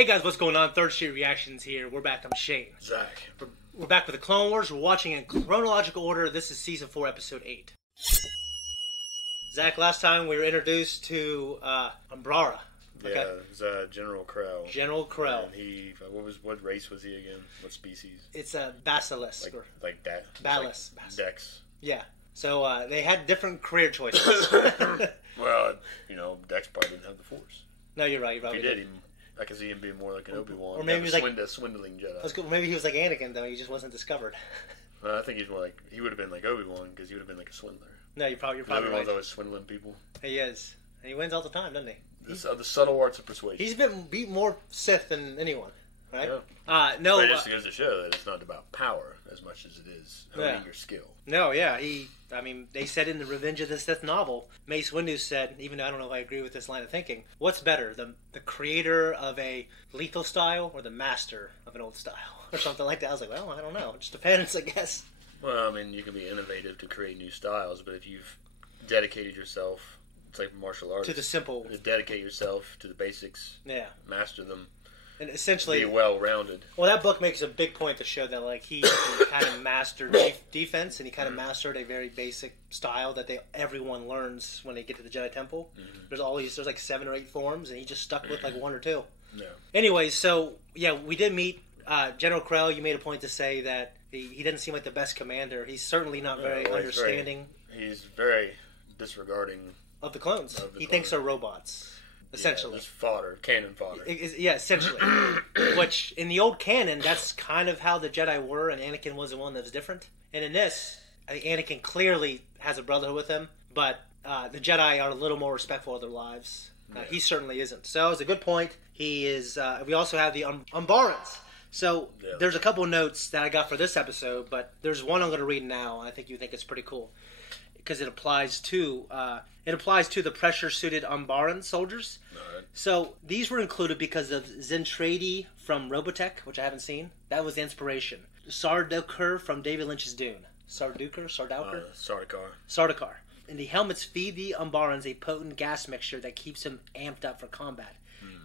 Hey guys, what's going on? Third Street Reactions here. We're back. I'm Shane. Zach. We're back with the Clone Wars. We're watching in chronological order. This is Season 4, Episode 8. Zach, last time we were introduced to Umbrara. Okay. Yeah, it was General Krell. General Krell. And what race was he again? What species? It's a basilisk. Like that? Ballast. Like Dex. Yeah. So they had different career choices. Well, Dex probably didn't have the Force. No, you're right. If he did, I could see him being more like an Obi-Wan. Or maybe he was like a swindling Jedi. Cool. Maybe he was like Anakin, though. He just wasn't discovered. I think he's more like, he would have been like Obi-Wan because he would have been like a swindler. No, you're probably Obi-Wan's right. always swindling people. He is. And he wins all the time, doesn't he? The subtle arts of persuasion. He's beat more Sith than anyone, right? Yeah. No. But it just goes to show that it's not about power as much as it is honing your skill. No, yeah. They said in the Revenge of the Sith novel, Mace Windu said, even though I don't know if I agree with this line of thinking, what's better, the creator of a lethal style or the master of an old style? Or something like that. I was like, well, I don't know. It just depends, I guess. Well, I mean, you can be innovative to create new styles, but if you've dedicated yourself, it's like martial arts. To the simple. Just dedicate yourself to the basics. Yeah. Master them. And essentially, be well-rounded. Well, that book makes a big point to show that, like, he kind of mastered defense, and he kind of mastered a very basic style that everyone learns when they get to the Jedi Temple. Mm-hmm. There's like 7 or 8 forms, and he just stuck with like 1 or 2. Yeah. Anyways, so yeah, we did meet General Krell. You made a point to say that he doesn't seem like the best commander. He's certainly not very understanding. He's very disregarding of the clones. He thinks they're robots. Essentially. Yeah, just fodder, cannon fodder. Yeah, essentially. Which, in the old canon, that's kind of how the Jedi were, and Anakin was the one that was different. And in this, I think Anakin clearly has a brotherhood with him, but the Jedi are a little more respectful of their lives. He certainly isn't. So, it's a good point. He is... we also have the Umbarans. So, there's a couple notes that I got for this episode, but there's one I'm going to read now, and I think you think it's pretty cool. Because it applies to the pressure-suited Umbaran soldiers. Right. So these were included because of Zentradi from Robotech, which I haven't seen. That was the inspiration. Sardaukar from David Lynch's Dune. Sardaukar. Sardaukar. And the helmets feed the Umbarans a potent gas mixture that keeps them amped up for combat,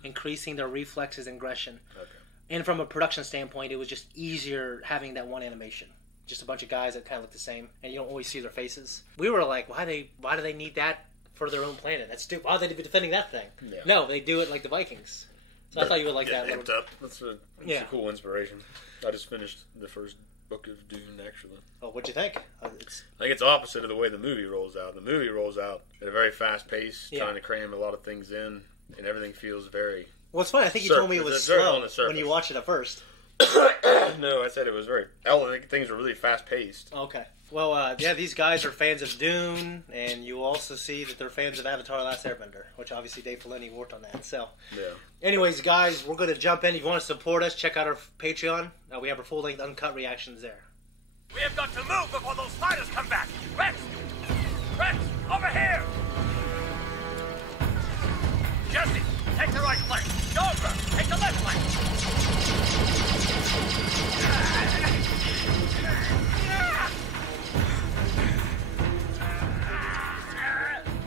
increasing their reflexes and aggression. Okay. And from a production standpoint, it was just easier having that one animation. Just a bunch of guys that kind of look the same, and you don't always see their faces. We were like, why do they need that for their own planet? That's stupid. Why would they be defending that thing? Yeah. No, they do it like the Vikings. So I thought you would like that. Amped up. That's a cool inspiration. I just finished the first book of Dune, actually. Oh, what'd you think? I think it's opposite of the way the movie rolls out. The movie rolls out at a very fast pace, trying to cram a lot of things in, and everything feels very... Well, it's funny. I think you told me it was slow when you watched it at first. No, I said it was things were really fast paced. Okay. Well, these guys are fans of Dune, and you also see that they're fans of Avatar: Last Airbender, which obviously Dave Filoni worked on that. So, anyways, guys, we're going to jump in. If you want to support us, check out our Patreon. We have our full-length uncut reactions there. We have got to move before those fighters come back. Rex, over here. Jesse, take the right flank. Dover, take the left flank.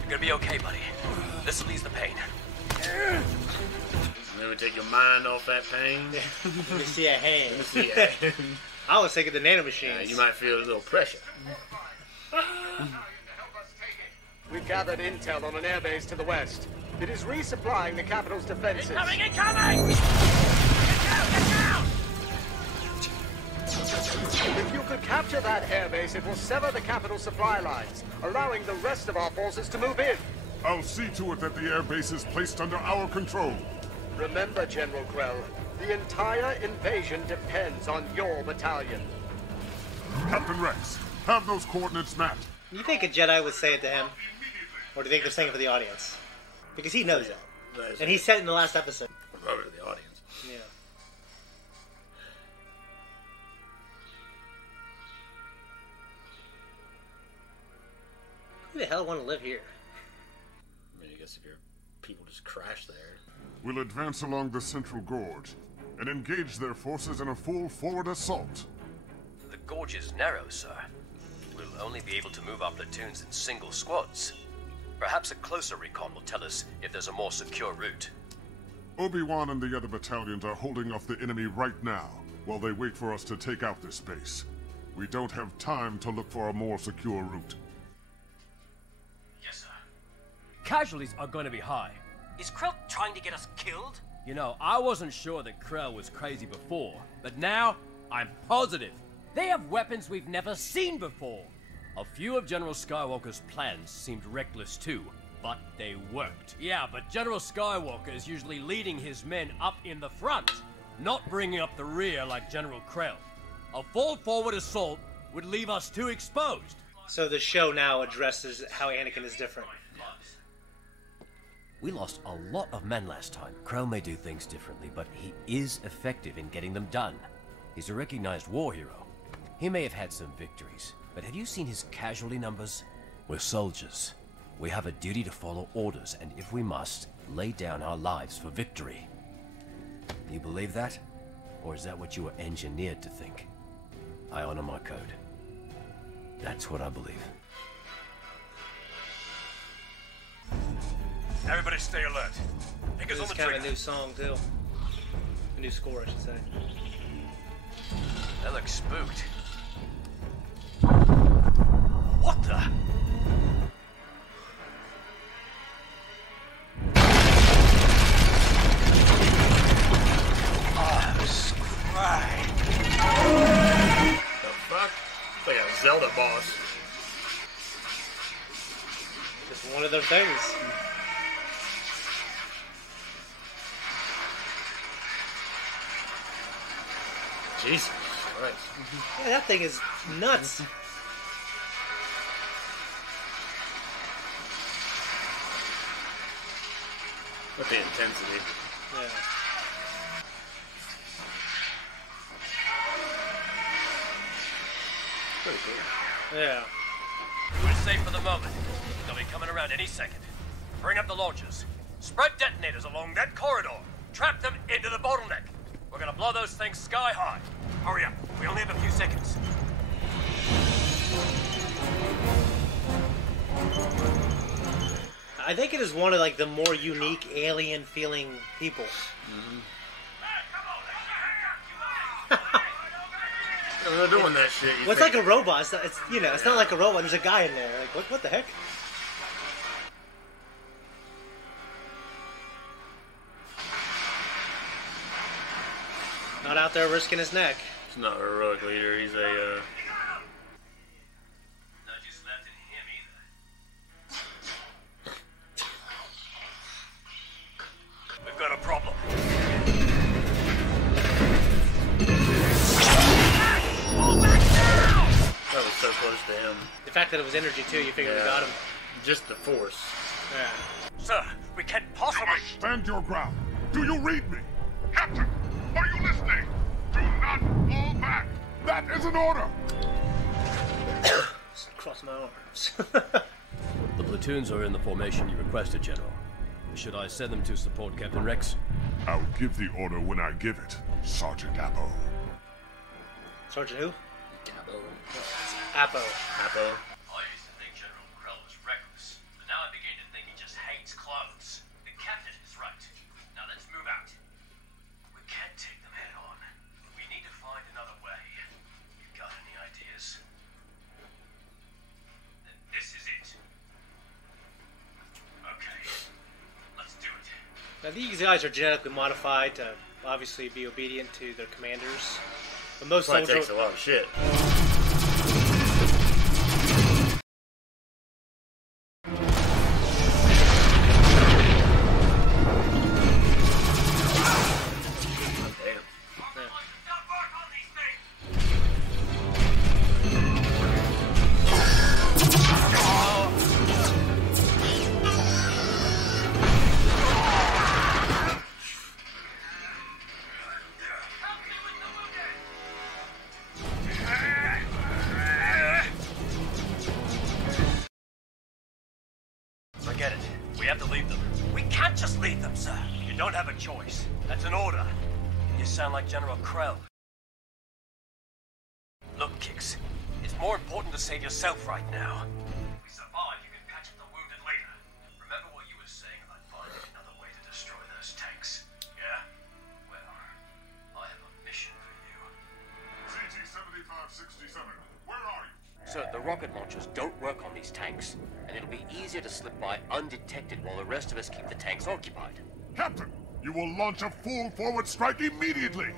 You're gonna be okay, buddy. This will ease the pain. Maybe take your mind off that pain. Let me see a hand. I was thinking the nanomachines. You might feel a little pressure. We've gathered intel on an airbase to the west. It is resupplying the capital's defenses. Incoming! Get down! If you could capture that airbase, it will sever the capital supply lines, allowing the rest of our forces to move in. I'll see to it that the airbase is placed under our control. Remember, General Krell, the entire invasion depends on your battalion. Captain Rex, have those coordinates mapped. You think a Jedi would say it to him? Or do you think they're saying it for the audience? Because he knows that. And he said it in the last episode. Over to the audience. Yeah. Who the hell want to live here? I mean, I guess if your people just crash there. We'll advance along the central gorge and engage their forces in a full forward assault. The gorge is narrow, sir. We'll only be able to move our platoons in single squads. Perhaps a closer recon will tell us if there's a more secure route. Obi-Wan and the other battalions are holding off the enemy right now, while they wait for us to take out this base. We don't have time to look for a more secure route. Yes, sir. Casualties are going to be high. Is Krell trying to get us killed? You know, I wasn't sure that Krell was crazy before, but now I'm positive. They have weapons we've never seen before. A few of General Skywalker's plans seemed reckless too, but they worked. Yeah, but General Skywalker is usually leading his men up in the front, not bringing up the rear like General Krell. A full forward assault would leave us too exposed. So the show now addresses how Anakin is different. We lost a lot of men last time. Krell may do things differently, but he is effective in getting them done. He's a recognized war hero. He may have had some victories, but have you seen his casualty numbers? We're soldiers. We have a duty to follow orders, and if we must, lay down our lives for victory. You believe that? Or is that what you were engineered to think? I honor my code. That's what I believe. Everybody stay alert. Fingers on This the is kind trigger. of a new song, too. A new score, I should say. That looks spooked. What the? Oh, Christ. The fuck? It's like a Zelda boss. Just one of their things. Jesus Christ. Yeah, that thing is nuts. With the intensity. Yeah. Pretty cool. Yeah. We're safe for the moment. They'll be coming around any second. Bring up the launchers. Spread detonators along that corridor. Trap them into the bottleneck. We're gonna blow those things sky high. Hurry up. We only have a few seconds. I think it is one of like the more unique alien feeling people. They're doing that shit. Well, it's like a robot. It's you know, it's not like a robot. There's a guy in there. Like what the heck? Not out there risking his neck. He's not a heroic leader. He's a. Not just left in him either. We've got a problem. That was so close to him. The fact that it was energy too, you figured we got him. Just the force. Yeah. Sir, we can't possibly. Stand your ground. Do you read me? Captain, are you listening? Do not fall back. That is an order. Just cross my arms. The platoons are in the formation you requested, General. Should I send them to support Captain Rex? I'll give the order when I give it, Sergeant Appo. Sergeant who? Appo. Appo. Appo. I used to think General Krell was reckless, but now I begin to think he just hates clothes. The captain is right. Now let's move out. We can't take them head on, but we need to find another way. You got any ideas? Then this is it. Okay, let's do it. Now these guys are genetically modified to obviously be obedient to their commanders. But most That soldiers. takes a lot of shit. Forget it. We have to leave them. We can't just leave them, sir. You don't have a choice. That's an order. You sound like General Krell. Look, Kix. It's more important to save yourself right now. If we survive, you can patch up the wounded later. Remember what you were saying about finding another way to destroy those tanks. The rocket launchers don't work on these tanks, and it'll be easier to slip by undetected while the rest of us keep the tanks occupied. Captain, you will launch a full forward strike immediately,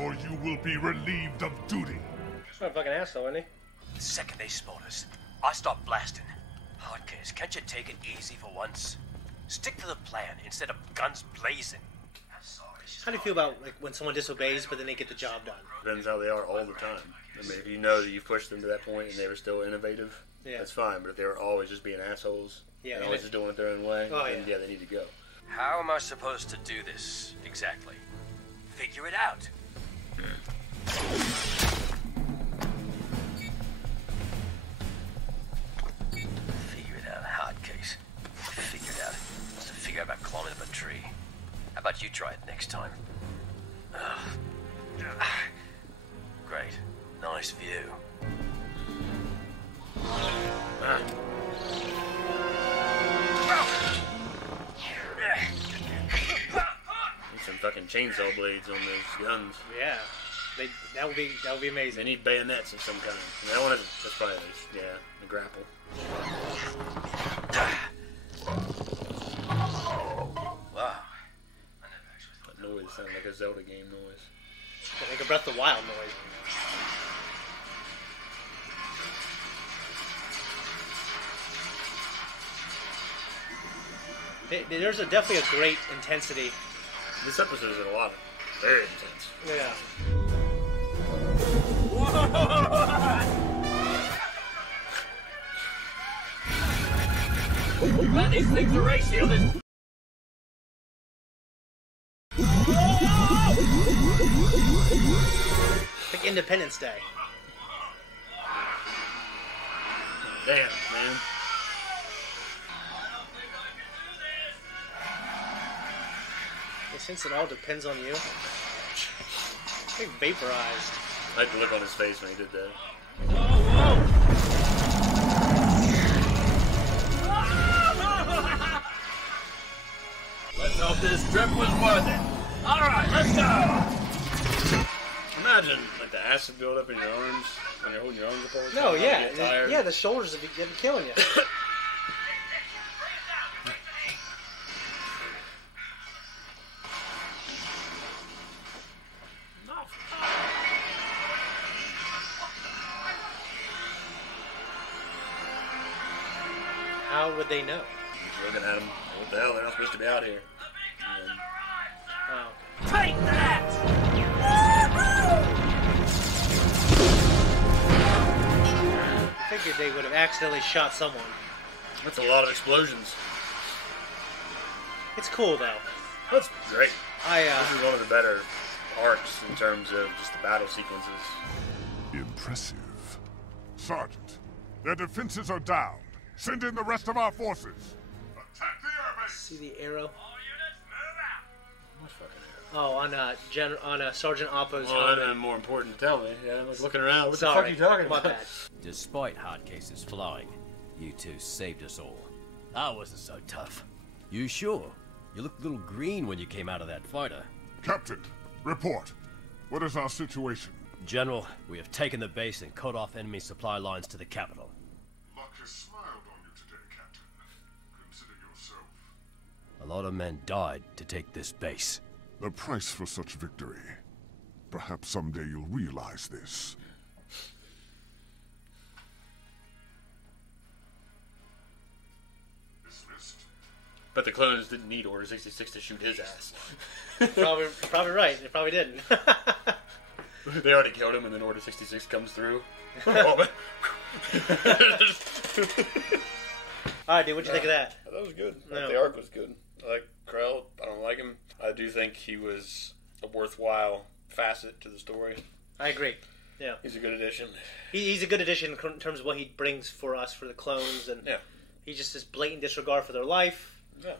or you will be relieved of duty. He's not a fucking asshole, isn't he? The second they spot us, I start blasting. Hardcase, can't you take it easy for once? Stick to the plan instead of guns blazing. How do you feel about when someone disobeys, but then they get the job done? Depends how they are all the time. I mean, if you know that you've pushed them to that point and they were still innovative, that's fine. But if they were always just being assholes and always just doing it their own way, then they need to go. How am I supposed to do this, exactly? Figure it out. Figure it out, Hardcase. Figure it out. What's to figure out about climbing up a tree? How about you try it next time? Great. Nice view. Need some fucking chainsaw blades on those guns. Yeah. That would be amazing. They need bayonets of some kind. I mean, that's probably the grapple. Wow. That noise sounds like a Zelda game noise. Like a Breath of the Wild noise. There's definitely a great intensity. This episode is a lot of very intense. Yeah. Glad these things are ray shielded. Like Independence Day. Damn, man. Since it all depends on you. I think vaporized. I had to look on his face when he did that. Let's hope this trip was worth it. All right, let's go. Imagine like the acid buildup in your arms when you're holding your arms apart. No, yeah, the shoulders would be killing you. How would they know? Just looking at them. What the hell? They're not supposed to be out here. Oh. Take that! I figured they would have accidentally shot someone. That's a lot of explosions. It's cool though. That's great. This is one of the better arcs in terms of just the battle sequences. Impressive. Sergeant, their defenses are down. Send in the rest of our forces. Attack the airbase! See the arrow? All units, move out! What fucking arrow? Oh, on Sergeant Oppo's Well, that'd have been more important to tell me. Yeah, I was looking around. What the fuck are you talking about? My bad. Despite Hardcase's flying, you two saved us all. I wasn't so tough. You sure? You looked a little green when you came out of that fighter. Captain, report. What is our situation? General, we have taken the base and cut off enemy supply lines to the capital. Luck has smiled on you today, Captain. Consider yourself. A lot of men died to take this base. The price for such victory. Perhaps someday you'll realize this. Dismissed. But the clones didn't need Order 66 to shoot his ass. Probably right. They probably didn't. They already killed him, and then Order 66 comes through. Alright, dude, what'd you think of that? I thought it was good. No. The arc was good. I like Krell. I don't like him. I do think he was a worthwhile facet to the story. I agree. Yeah. He's a good addition. He's a good addition in terms of what he brings for us, for the clones, and he's just this blatant disregard for their life. Yeah.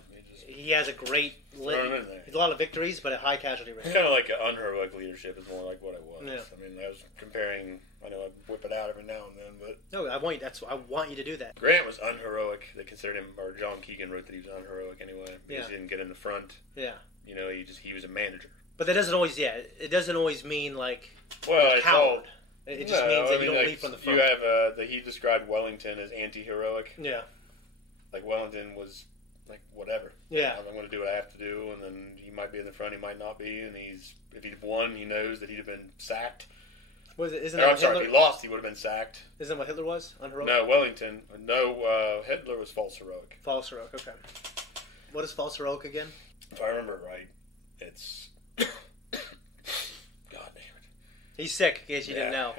He has a great... He's a lot of victories, but a high casualty rate. It's kind of like an unheroic leadership is more like what it was. Yeah. I mean, I was comparing... I know I whip it out every now and then, but... No, I want you to do that. Grant was unheroic. They considered him... Or John Keegan wrote that he was unheroic anyway. Because he didn't get in the front. Yeah. You know, he was a manager. But that doesn't always... Yeah, it doesn't always mean, like... Well, It just means that you don't lead from the front. You have he described Wellington as anti-heroic. Yeah. Like Wellington was like whatever. Yeah. I'm going to do what I have to do, and then he might be in the front, he might not be, and if he'd won, he knows that he'd have been sacked. Was it? Isn't I'm sorry, if he lost, he would have been sacked. Isn't that what Hitler was? Unheroic? No, Wellington. No, Hitler was false heroic. False heroic. Okay. What is false heroic again? If I remember right, it's God damn it. He's sick, in case you didn't know.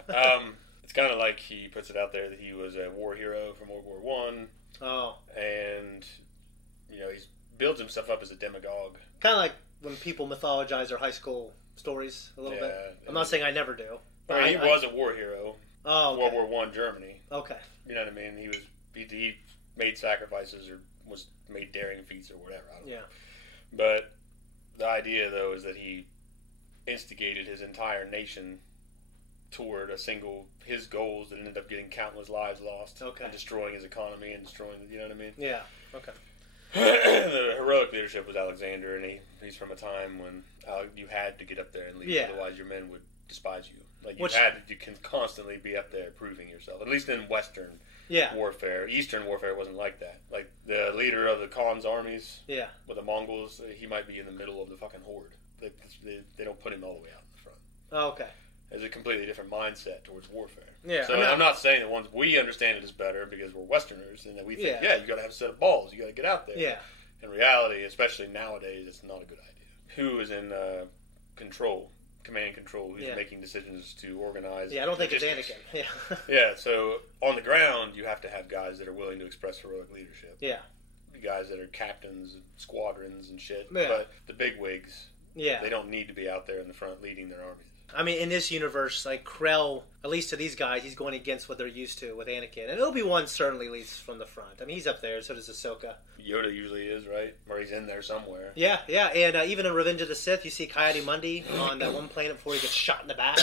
It's kind of like he puts it out there that he was a war hero from World War One. Oh. And he builds himself up as a demagogue. Kind of like when people mythologize their high school stories a little bit. I'm not saying I never do. But he was a war hero. Oh, okay. World War One Germany. Okay. You know what I mean? He made sacrifices or made daring feats or whatever. I don't know. But the idea, though, is that he instigated his entire nation toward his goals that ended up getting countless lives lost. Okay. And destroying his economy and destroying, you know what I mean? Yeah. Okay. The heroic leadership was Alexander, and he's from a time when you had to get up there and lead, otherwise your men would despise you. Like you can constantly be up there proving yourself. At least in Western warfare. Eastern warfare wasn't like that. Like the leader of the Khan's armies, with the Mongols, he might be in the middle of the fucking horde. They don't put him all the way out in the front. Oh, okay. There's a completely different mindset towards warfare. Yeah. So I'm not saying that once we understand it is better because we're Westerners and that we think, you got to have a set of balls, you got to get out there. Yeah. In reality, especially nowadays, it's not a good idea. Who is in control? Command and control, who's making decisions to organize. Yeah, I don't think it's Anakin. Yeah, so on the ground, you have to have guys that are willing to express heroic leadership. Yeah. Guys that are captains, squadrons, and shit. Yeah. But the bigwigs, they don't need to be out there in the front leading their armies. I mean, in this universe, like Krell, at least to these guys, he's going against what they're used to with Anakin. And Obi-Wan certainly leads from the front. I mean, he's up there, so does Ahsoka. Yoda usually is, right? Or he's in there somewhere. Yeah. And even in Revenge of the Sith, you see Coyote Mundi on that one planet before he gets shot in the back.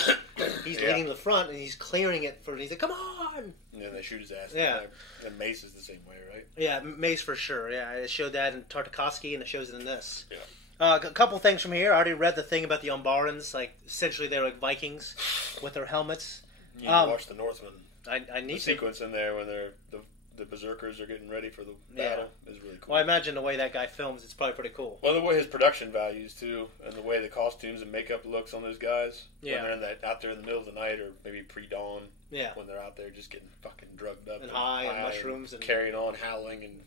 He's leading the front, and he's clearing it for. He's like, "Come on!" And then they shoot his ass. Yeah. And Mace is the same way, right? Yeah, Mace for sure. Yeah, it showed that in Tartakovsky, and it shows it in this. Yeah. A couple things from here. I already read the thing about the Umbarans. Like, essentially, they're like Vikings with their helmets. You watch the Northman. I need the sequence in there when the berserkers are getting ready for the battle is really cool. Well, I imagine the way that guy films, it's probably pretty cool. Well, the way his production values too, and the way the costumes and makeup looks on those guys when they're out there in the middle of the night or maybe pre-dawn. Yeah. When they're out there just getting fucking drugged up and high and mushrooms and carrying on, howling and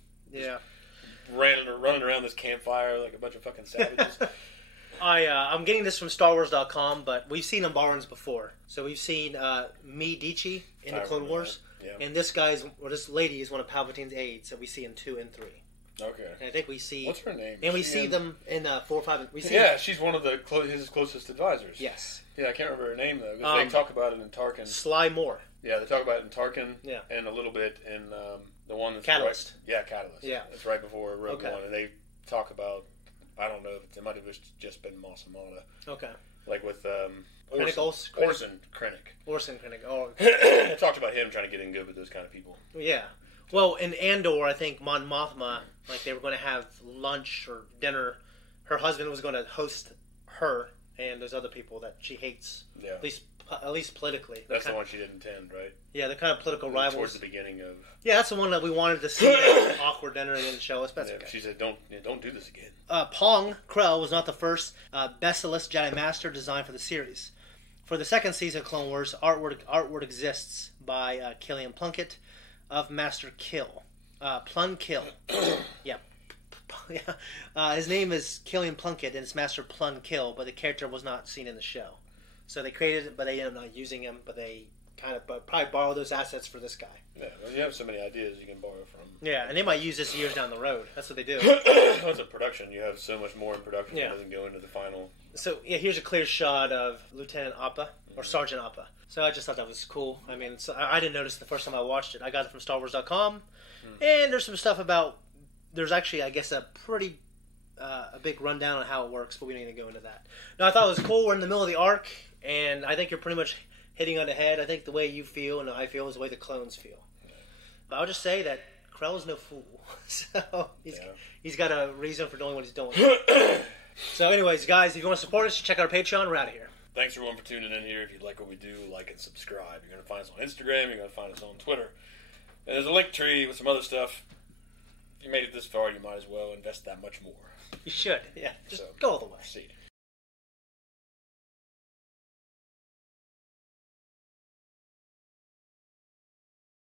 running around this campfire like a bunch of fucking savages. I'm getting this from StarWars.com, but we've seen Umbarans before. So we've seen Medici in the Clone Wars, and this lady is one of Palpatine's aides that we see in 2 and 3. Okay. And I think we see. What's her name? And we see them in 4, 5. She's one of his closest advisors. Yes. Yeah, I can't remember her name though. Because they talk about it in Tarkin. Sly Moore. Yeah, they talk about it in Tarkin. Yeah. And a little bit in the one that's Catalyst. Catalyst. Yeah. It's right before Rogue One, and they talk about. I don't know if it might have just been Mos Amata. Okay. Like with Orson Krennic. Orson Krennic. Oh. They talked about him trying to get in good with those kind of people. Yeah. Well, in Andor, I think Mon Mothma, like they were going to have lunch or dinner. Her husband was going to host her and those other people that she hates. Yeah. At least politically. That's the one she didn't attend, right? Yeah, they're kind of political rivals. Towards the beginning of. Yeah, that's the one that we wanted to see. That awkward dinner and didn't show us. But okay. She said, "Don't do this again." Pong Krell was not the first Bessalus Jedi Master designed for the series. For the second season of Clone Wars, artwork exists by Killian Plunkett of Master Kill. Plunkill. Yeah. His name is Killian Plunkett, and it's Master Plunkill, but the character was not seen in the show. So they created it, but they ended up not using him, but they probably borrow those assets for this guy. Yeah, well, you have so many ideas you can borrow from. Yeah, and they might use this years down the road. That's what they do. That's a production. You have so much more in production that doesn't go into the final. So, here's a clear shot of Lieutenant Appa, or Sergeant Appa. So I just thought that was cool. I mean, I didn't notice the first time I watched it. I got it from StarWars.com, and there's some stuff about... There's actually, I guess, a pretty... a big rundown on how it works, but we don't need to go into that. No, I thought it was cool. We're in the middle of the arc, and I think you're pretty much hitting on the head. I think the way you feel and I feel is the way the clones feel. But I'll just say that Krell is no fool. So he's got a reason for doing what he's doing. So anyways, guys, if you want to support us, check out our Patreon. We're out of here. Thanks everyone for tuning in here. If you like what we do, like and subscribe. You're going to find us on Instagram. You're going to find us on Twitter. And there's a link tree with some other stuff. If you made it this far, you might as well invest that much more. You should. Yeah. Just go all the way. See.